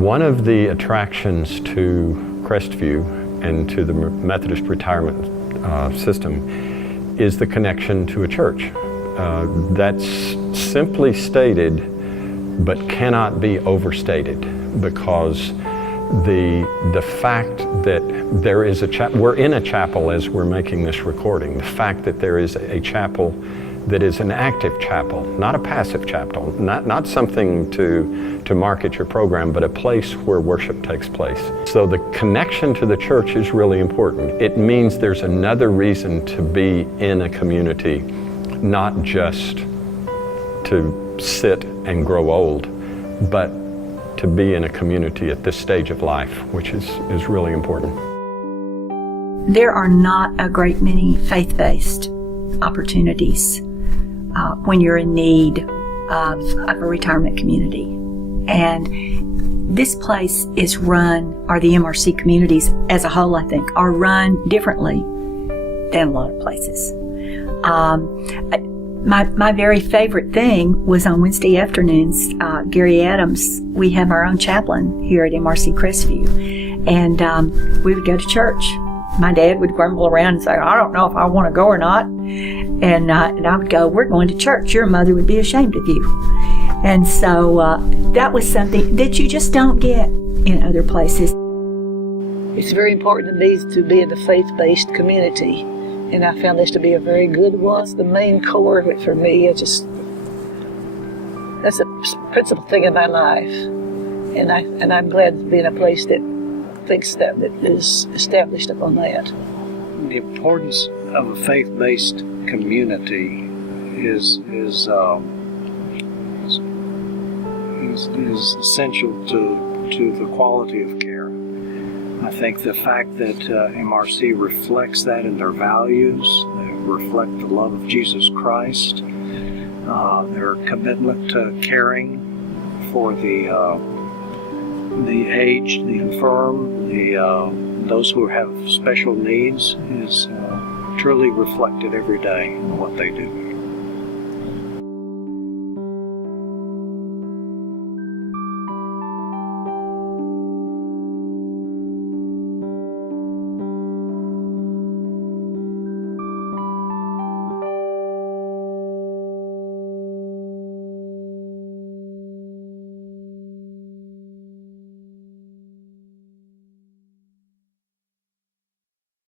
One of the attractions to Crestview and to the Methodist retirement system is the connection to a church. That's simply stated, but cannot be overstated, because the fact that there is we're in a chapel as we're making this recording. The fact that there is a chapel that is an active chapel, not a passive chapel, not something to market your program, but a place where worship takes place. So the connection to the church is really important. It means there's another reason to be in a community, not just to sit and grow old, but to be in a community at this stage of life, which is really important. There are not a great many faith-based opportunities when you're in need of a retirement community. And this place is run, or the MRC communities as a whole, I think, are run differently than a lot of places. My very favorite thing was on Wednesday afternoons, Gary Adams, we have our own chaplain here at MRC Crestview, and we would go to church. My dad would grumble around and say, I don't know if I want to go or not. And I would go, we're going to church. Your mother would be ashamed of you. And so that was something that you just don't get in other places. It's very important to me to be in a faith-based community. And I found this to be a very good one. The main core of it for me is just, that's the principal thing in my life. And I'm glad to be in a place that thinks that is established upon that. The importance of a faith-based community is essential to the quality of care. I think the fact that MRC reflects that in their values, they reflect the love of Jesus Christ, their commitment to caring for the aged, the infirm, those who have special needs is truly reflected every day in what they do.